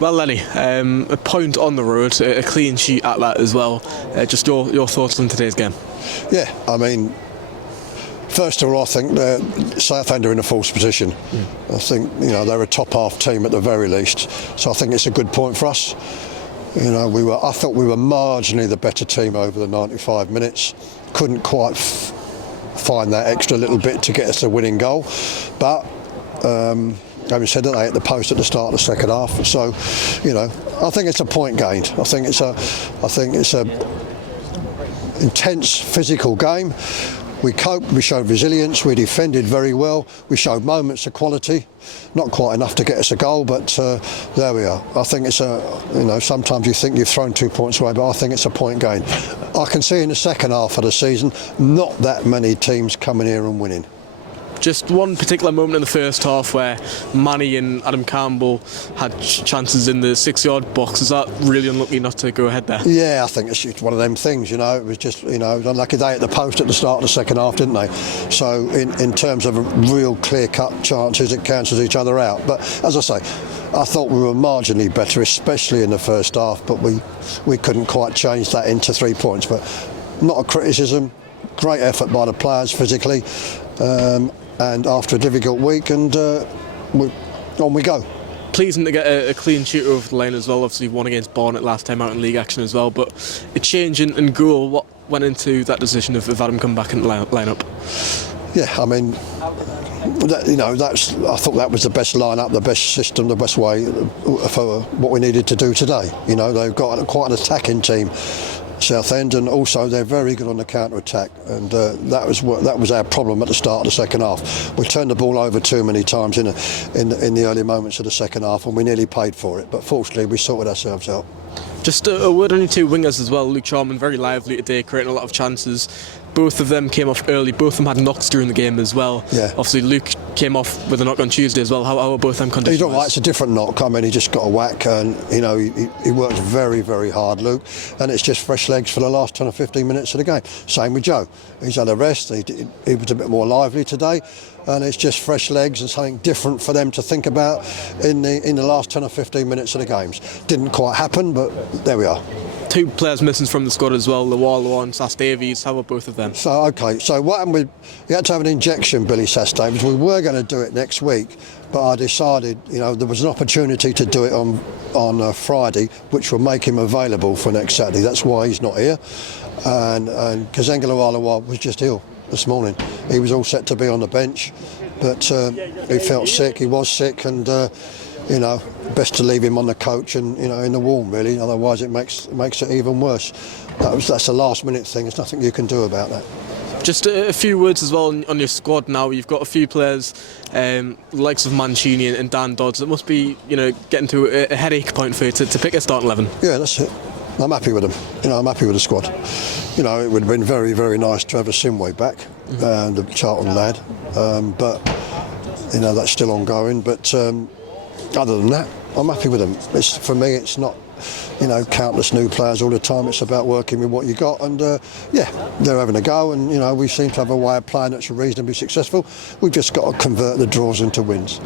Well, Lennie, a point on the road, a clean sheet at that as well. Just your thoughts on today's game? Yeah, I mean, first of all, I think Southend are in a false position. I think they're a top half team at the very least, so I think it's a good point for us. I thought we were marginally the better team over the 95 minutes. Couldn't quite find that extra little bit to get us a winning goal, but. Having said that, they hit the post at the start of the second half. So, I think it's a point gained. I think it's a intense physical game. We coped, we showed resilience, we defended very well, we showed moments of quality. Not quite enough to get us a goal, but there we are. I think it's sometimes you think you've thrown 2 points away, but I think it's a point gain. I can see in the second half of the season, not that many teams coming here and winning. Just one particular moment in the first half where Manny and Adam Campbell had chances in the 6-yard box. Is that really unlucky not to go ahead there? Yeah, I think it's one of them things, It was just, unlucky they hit the post at the start of the second half, didn't they? So in terms of real clear-cut chances, it cancels each other out. But as I say, I thought we were marginally better, especially in the first half, but we couldn't quite change that into 3 points. But not a criticism. Great effort by the players physically. And after a difficult week, and on we go. Pleasing to get a clean sheet over the line as well. Obviously won against Barnet last time out in league action as well, but a change in goal. What went into that decision of Adam coming back in the lineup? Yeah, I mean, I thought that was the best lineup, the best system, the best way for what we needed to do today. They've got quite an attacking team, Southend, and also they're very good on the counter-attack, and that was our problem at the start of the second half. We turned the ball over too many times in the early moments of the second half, and we nearly paid for it, but fortunately we sorted ourselves out. Just a word on your two wingers as well. Luke Charman, very lively today, creating a lot of chances. Both of them came off early. Both of them had knocks during the game as well. Yeah. Obviously, Luke came off with a knock on Tuesday as well. How are both them conditions? He's all right. It's a different knock. I mean, he just got a whack, and he worked very, very hard, Luke. And it's just fresh legs for the last 10 or 15 minutes of the game. Same with Joe. He's had a rest. He was a bit more lively today, and it's just fresh legs and something different for them to think about in the last 10 or 15 minutes of the games. Didn't quite happen, but there we are. Two players missing from the squad as well, Lawrence, Sass Davies. How about both of them? So what happened with, he had to have an injection, Billy Sass Davies. We were going to do it next week, but I decided, there was an opportunity to do it on Friday, which will make him available for next Saturday. That's why he's not here. And Kazengala Alawa was just ill this morning. He was all set to be on the bench, but he felt sick. He was sick, and best to leave him on the coach and in the warm, really. Otherwise, it makes it even worse. That's a last-minute thing. There's nothing you can do about that. Just a few words as well on your squad now. You've got a few players, likes of Mancini and Dan Dodds. That must be, getting to a headache point for you to pick a starting 11. Yeah, that's it. I'm happy with them. I'm happy with the squad. It would have been very, very nice to have a Simway back, the Charlton lad. But that's still ongoing. But other than that, I'm happy with them. For me, it's not, countless new players all the time. It's about working with what you got, and they're having a go, and we seem to have a way of playing that's reasonably successful. We've just got to convert the draws into wins.